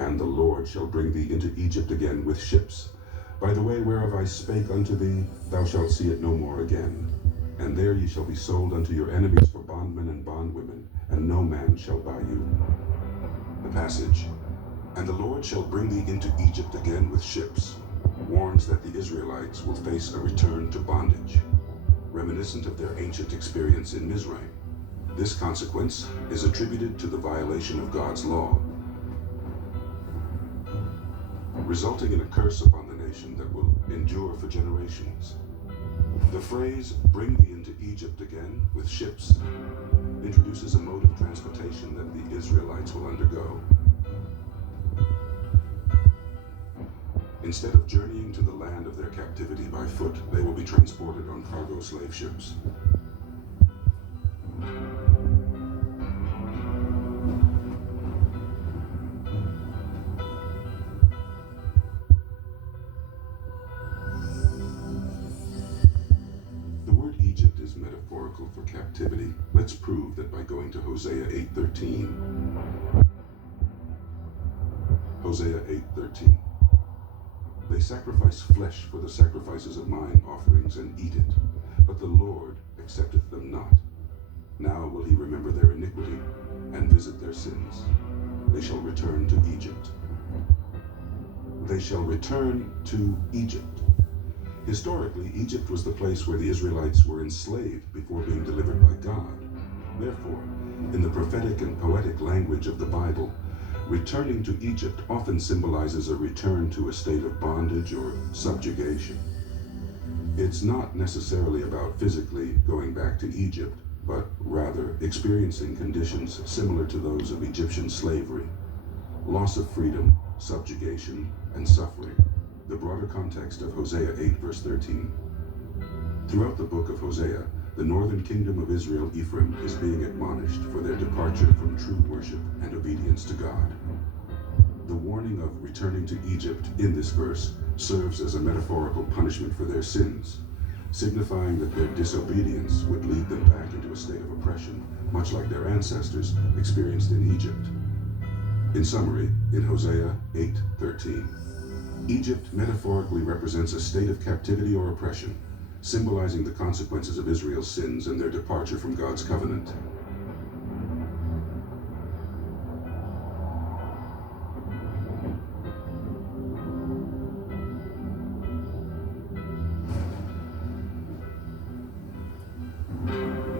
And the Lord shall bring thee into Egypt again with ships. By the way whereof I spake unto thee, thou shalt see it no more again. And there ye shall be sold unto your enemies for bondmen and bondwomen, and no man shall buy you. The passage, and the Lord shall bring thee into Egypt again with ships, warns that the Israelites will face a return to bondage, reminiscent of their ancient experience in Mizraim. This consequence is attributed to the violation of God's law, resulting in a curse upon the nation that will endure for generations. The phrase, bring thee into Egypt again with ships, introduces a mode of transportation that the Israelites will undergo. Instead of journeying to the land of their captivity by foot, they will be transported on cargo slave ships. The word Egypt is metaphorical for captivity. Let's prove that by going to Hosea 8:13. Hosea 8:13. They sacrifice flesh for the sacrifices of mine offerings and eat it, but the Lord accepteth them not. Now will he remember their iniquity and visit their sins. They shall return to Egypt. They shall return to Egypt. Historically, Egypt was the place where the Israelites were enslaved before being delivered by God. Therefore, in the prophetic and poetic language of the Bible, returning to Egypt often symbolizes a return to a state of bondage or subjugation. It's not necessarily about physically going back to Egypt, but rather experiencing conditions similar to those of Egyptian slavery, loss of freedom, subjugation, and suffering. The broader context of Hosea 8 verse 13. Throughout the book of Hosea, the northern kingdom of Israel, Ephraim, is being admonished for their departure from true worship and obedience to God. The warning of returning to Egypt in this verse serves as a metaphorical punishment for their sins, signifying that their disobedience would lead them back into a state of oppression, much like their ancestors experienced in Egypt. In summary, in Hosea 8:13, Egypt metaphorically represents a state of captivity or oppression, symbolizing the consequences of Israel's sins and their departure from God's covenant.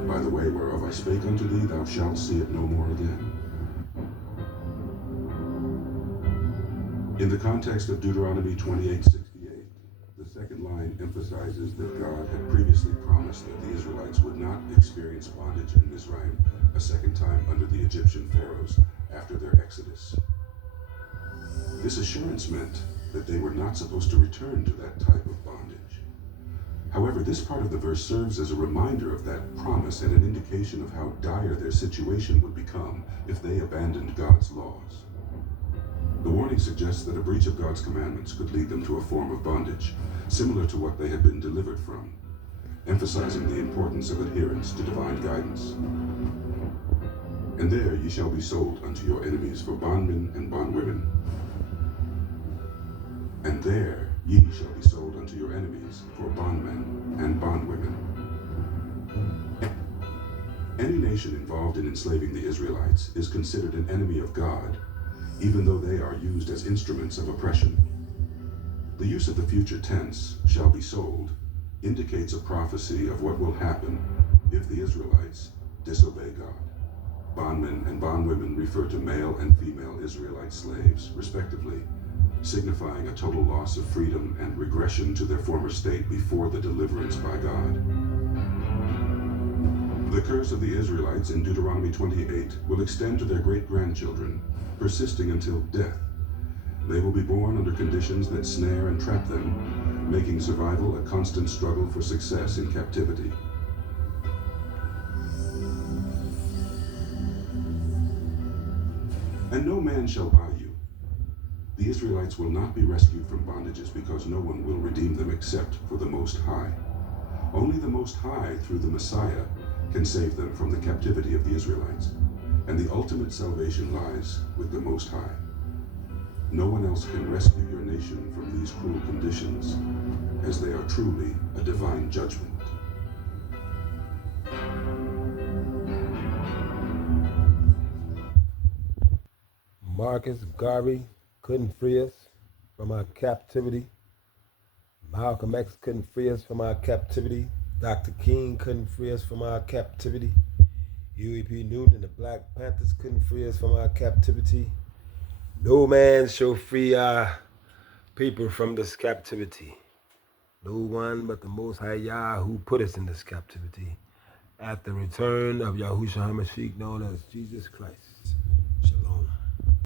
By the way whereof I spake unto thee, thou shalt see it no more again. In the context of Deuteronomy 28:68, the second line emphasizes that God had previously promised that the Israelites would not experience bondage in Mizraim a second time under the Egyptian pharaohs after their exodus. This assurance meant that they were not supposed to return to that type of bondage. However, this part of the verse serves as a reminder of that promise and an indication of how dire their situation would become if they abandoned God's laws. The warning suggests that a breach of God's commandments could lead them to a form of bondage, similar to what they had been delivered from, emphasizing the importance of adherence to divine guidance. And there ye shall be sold unto your enemies for bondmen and bondwomen. And there ye shall be sold unto your enemies for bondmen and bondwomen. Any nation involved in enslaving the Israelites is considered an enemy of God, even though they are used as instruments of oppression. The use of the future tense, shall be sold, indicates a prophecy of what will happen if the Israelites disobey God. Bondmen and bondwomen refer to male and female Israelite slaves, respectively, signifying a total loss of freedom and regression to their former state before the deliverance by God. The curse of the Israelites in Deuteronomy 28 will extend to their great-grandchildren, persisting until death. They will be born under conditions that snare and trap them, making survival a constant struggle for success in captivity. And no man shall buy you. The Israelites will not be rescued from bondages because no one will redeem them except for the Most High. Only the Most High, through the Messiah, can save them from the captivity of the Israelites, and the ultimate salvation lies with the Most High. No one else can rescue your nation from these cruel conditions, as they are truly a divine judgment. Marcus Garvey couldn't free us from our captivity. Malcolm X couldn't free us from our captivity. Dr. King couldn't free us from our captivity. Huey P. Newton and the Black Panthers couldn't free us from our captivity. No man shall free our people from this captivity. No one but the Most High Yah who put us in this captivity at the return of Yahushua HaMashiach known as Jesus Christ.